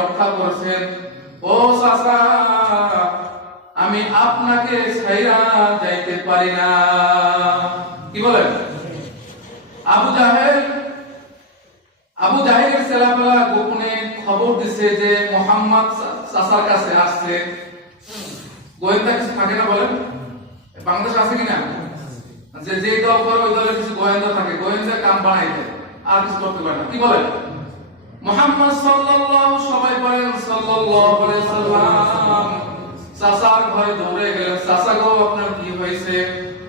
রক্ষা করেছেন। ও চাচা, আমি আপনাকে ছাইরা যাইতে পারি না। কি বলেন? আবু জাহেলের ছেলেবেলা গোপনে খবর দিছে যে মুহাম্মদ চাচার কাছে আসছে। গোয়েন্দা কিছু থাকে না বলেন? বাংলাদেশ আছে কিনা? যে দল করে ওই দলের কিছু গোয়েন্দা থাকে, গোয়েন্দা কাম বানাই দেয়, আর কিছু করতে পারে না। কি বলেন? মুহাম্মদ সাল্লাল্লাহু, সবাই বলেন সাল্লাল্লাহু আলাইহি ওয়াসাল্লাম চাচার ঘরে দৌড়ে গেলেন। চাচা গো, আপনার কি হয়েছে?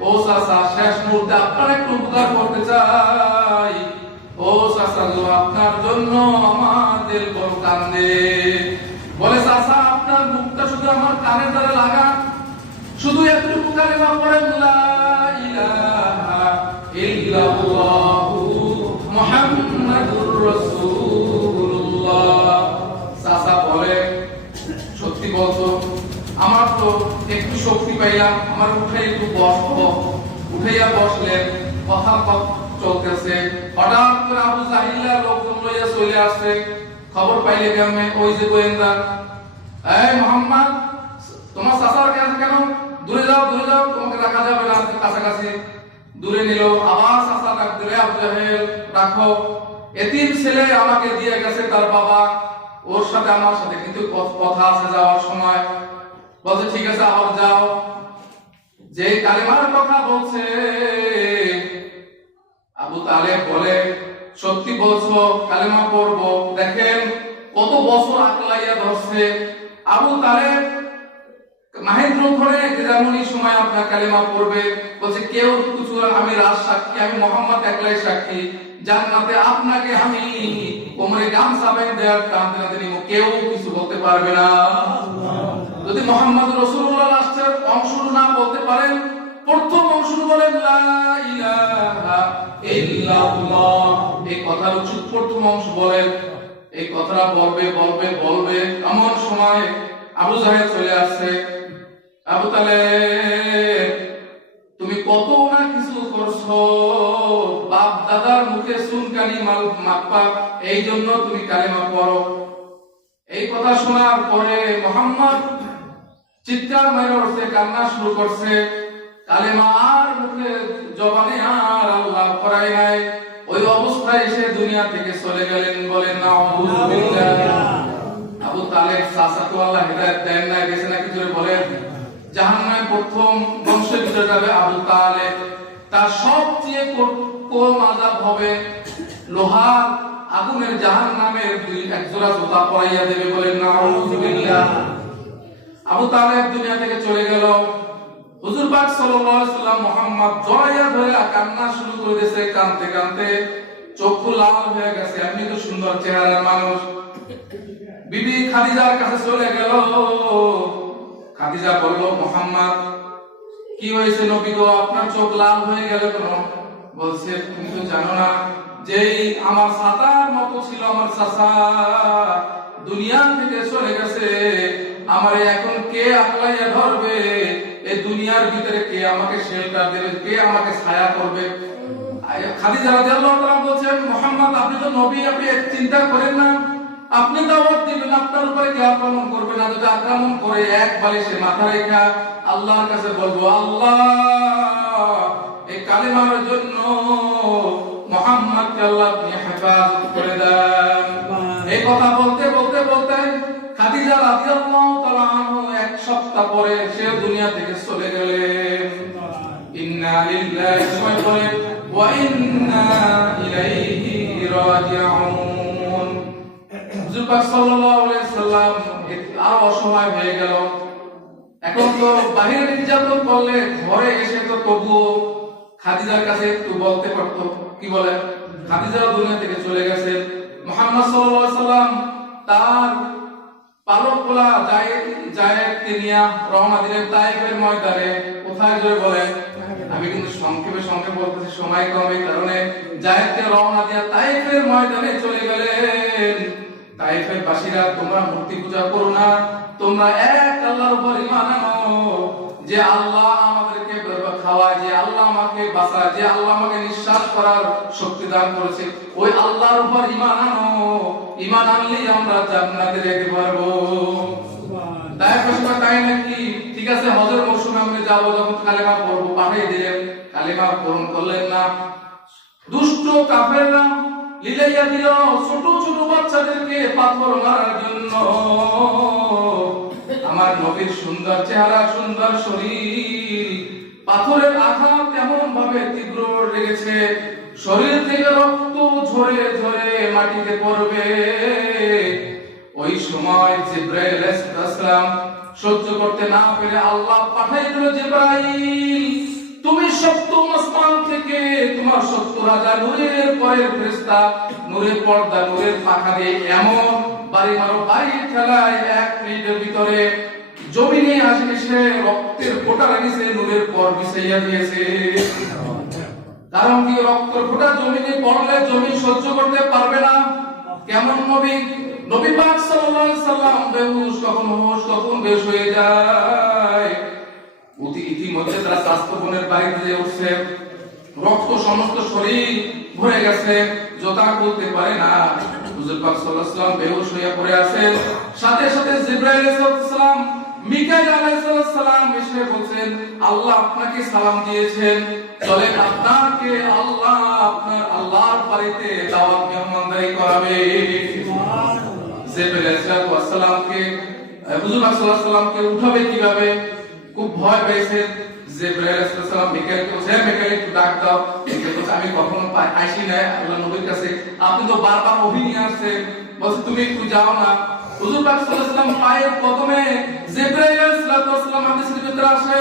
ও চাচা, শেষ মুহূর্তে আপনার একটু উপকার করতে চাই। ও চাচা গো, আপনার জন্য আমাদের বড় কান্দে। বলে চাচা, আপনার মুখটা শুধু আমার কানের দ্বারা লাগা, শুধু একটু কালেমা পড়েন, লা ইলাহা ইল্লাল্লাহু মুহাম্মাদুর রাসূলুল্লাহ। চাচা বলে, সত্যি বলতো, আমার তো একটু শক্তি পাইলাম, আমার উঠে একটু বসবো। উঠাইয়া বসলেন, কথা চলতেছে। হঠাৎ করে আবু জাহিল্লার লোকজন লইয়া চলে আসছে। খবর পাইলে কেমনে? ওই যে গোয়েন্দা, এই মুহাম্মদ, তোমার চাচার কাছে কেন? দূরে যাও, দূরে যাও, তোমাকে রাখা যাবে না কাছাকাছি। দূরে নিল। আবার চাচা ডাক দিলে, আবু জাহেল রাখো, এতিম ছেলে আমাকে দিয়ে গেছে তার বাবা, ওর সাথে আমার সাথে কিন্তু কথা আছে যাওয়ার সময়। বলছে ঠিক আছে, আবার যাও। যে কালেমার কথা বলছে, আবু তালেব বলে, সত্যি বলছো? কালেমা পড়বো। দেখেন কত বছর আকলাইয়া ধরছে। আবু তালেব মাহেন্দ্র ঘরে যেমনই সময় আপনার কালেমা পড়বে। বলছে কেউ কিছু, আমি রাজ সাক্ষী, আমি মোহাম্মদ একলাই সাক্ষী, জান্নাতে আপনাকে আমি কোমরে গামছা বেঁধে দেওয়ার কাঁদতে নিব, কেউ কিছু বলতে পারবে না। যদি মোহাম্মদ রাসূলুল্লাহ লাস্টের অংশ না বলতে পারেন, প্রথম অংশ বলেন লা ইলাহা ইল্লাল্লাহ, এই কথার উচ্চারণ প্রথম অংশ বলেন। এই কথাটা বলবে এমন সময় আবু জাহেল চলে আসছে। আবু তালেব, তুমি কত না কিছু করছো, বাপ দাদার মুখে চুনকানি মাপা, এই জন্য তুমি কালেমা পড়ো। এই কথা শোনার পরে মুহাম্মদ চিৎকার মেরে উঠছে, কান্না শুরু করছে। কালেমা আর মুখে জবানে আর আল্লাহ পড়ায় নাই। ওই অবস্থায় এসে দুনিয়া থেকে চলে গেলেন। বলেন নাউযুবিল্লাহ। আবু তালেব চাচাকে আল্লাহ হেদায়েত দেন না, গেছে নাকি জোরে বলেন? জাহান্নামে প্রথম বংশের ভিতরে যাবে আবু তালেব। তার সবচেয়ে কম আযাব হবে লোহার আগুনের জাহান্নামের এক জোড়া জুতা পরাইয়া দেবে। বলেন নাউযুবিল্লাহ। আবু তালেব দুনিয়া থেকে চলে গেল। হুজুর পাক সাল্লাল্লাহু আলাইহি সাল্লাম মুহাম্মদ জড়াইয়া ধরে কান্না শুরু করে দিয়েছে। কাঁদতে কাঁদতে চক্ষু লাল হয়ে গেছে। এমনি তো সুন্দর চেহারার মানুষ। বিবি খাদিজার কাছে চলে গেল। খাদিজা বলল, মুহাম্মদ কি হয়েছে নবী গো, আপনার চোখ লাল হয়ে গেল কেন? বলছে, তুমি তো জানো না, যেই আমার ছাতার মতো ছিল আমার চাচা, দুনিয়া থেকে চলে গেছে। আমারে এখন কে আগলাইয়া ধরবে? এই দুনিয়ার ভিতরে কে আমাকে শেল্টার দেবে? কে আমাকে ছায়া করবে? খাদিজা রাদিয়াল্লাহু তাআলা বলেন, মুহাম্মদ আপনি তো নবী, আপনি চিন্তা করেন না, আপনি দাওয়াত দিবেন, আপনার উপরে কে আক্রমণ করবে না? যদি আক্রমণ করে এক বালিশে মাথা রেখা আল্লাহর কাছে বলবো, আল্লাহ এই কালেমার জন্য মুহাম্মদকে আল্লাহ আপনি হেফাজত করে দেন। এই কথা বলতে বলতে বলতে খাদিজা রাদিয়াল্লাহু তাআলা আনহা এক সপ্তাহ পরে সে দুনিয়া থেকে চলে গেলেন। ইন্না লিল্লাহি ওয়া ইন্না ইলাইহি রাজিউন। হুজুর পাক সাল্লাল্লাহু আলাইহি সাল্লাম আর অসময় হয়ে গেল। এখন তো বাহিরে নির্যাতন করলে ঘরে এসে তো তবুও খাদিজার কাছে একটু বলতে পারতো। কি বলে? খাদিজা দুনিয়া থেকে চলে গেছেন। মুহাম্মদ সাল্লাল্লাহু আলাইহি সাল্লাম তার পালক পোলা জায়েদকে নিয়ে রওনা দিলেন তায়েফের ময়দানে। কোথায় জয় বলেন? আমি কিন্তু সংক্ষেপে বলতেছি, সময় কম, এই কারণে জায়েদকে রওনা দিয়ে তায়েফের ময়দানে চলে গেলেন। তায়েফের বাসীরা, তোমরা মূর্তি পূজা করো না, তোমরা এক আল্লাহর উপর ঈমান আনো। যে আল্লাহ আমাদেরকে খাওয়ায়, যে আল্লাহ আমাকে বাঁচায়, যে আল্লাহ আমাকে নিঃশ্বাস করার শক্তি দান করেছে, ওই আল্লাহর উপর ঈমান আনো। ঈমান আনলেই আমরা জান্নাতে যেতে পারবো। তাই প্রশ্ন তাই নাকি? ঠিক আছে, হজের মৌসুমে আমরা যাবো, যখন কালেমা পড়বো পাঠিয়ে দিলেন, কালেমা পূরণ করলেন না। দুষ্ট কাফেররা লিলাইয়া দিল ছোট ছোট বাচ্চাদেরকে পাথর মারার জন্য। আমার নবীর সুন্দর চেহারা, সুন্দর শরীর, পাথরের আঘাত এমন ভাবে তীব্র লেগেছে, শরীর থেকে রক্ত ঝরে ঝরে মাটিতে পড়বে। ওই সময় জিবরাইল আলাইহিস সালাম সহ্য করতে না পেরে আল্লাহ পাঠিয়ে দিল, জিবরাইল তুমি সপ্তম আসমান থেকে তোমার 70,000 নূরের পরের ফেরেশতা, নূরের পর্দা, নূরের পাখা দিয়ে এমন বাড়ি মারো, বাড়ি ঠেলায় 1 মিনিটের ভিতরে জমিনে এসে রক্তের ফোঁটা লাগিয়েছে, নূরের পর বিছাইয়া দিয়েছে। কারণ কি, রক্তের ফোঁটা জমিনে পড়লে জমি সহ্য করতে পারবে না। কেমন নবী? নবী পাক সাল্লাল্লাহু আলাইহি সাল্লাম বেহুশ, কখন হুঁশ, কখন বেহুশ হয়ে যায়। ইতিমধ্যে তারা স্বাস্থ্য বোনের বাড়িতে যে উঠছে, রক্ত সমস্ত শরীর ভরে গেছে, জোতা খুলতে পারে না। হুজুর পাক সাল্লাল্লাহু আলাইহি সাল্লাম বেহুশ হয়ে পড়ে আছেন। সাথে সাথে জিবরাইল আলাইহিস সালাম, মিকাইল আলাইহিস সালাম এসে বলছেন, আল্লাহ আপনাকে সালাম দিয়েছেন, চলেন আপনাকে আল্লাহ আপনার আল্লাহর বাড়িতে দাওয়াত মেহমানদারি করাবে। জিবরাইল আলাইহিস সালামকে হুজুর পাক সাল্লাল্লাহু আলাইহি সাল্লামকে উঠাবে কিভাবে? খুব ভয় পেয়েছেন। জিবরাইল আলাইহিস সালাম মিকাইলকে বলছে, মিকাইল একটু ডাক দাও। মিকাইল বলছে, আমি কখনো আসি না আল্লাহ নবীর কাছে, আপনি তো বারবার ওহী নিয়ে আসছেন, বলছে তুমি একটু যাও না। হুজুর পাক সাল্লাল্লাহু আলাইহি সাল্লাম পায়ের কদমে জিবরাইল আলাইহিস সালাম হাদিসের ভিতরে আসে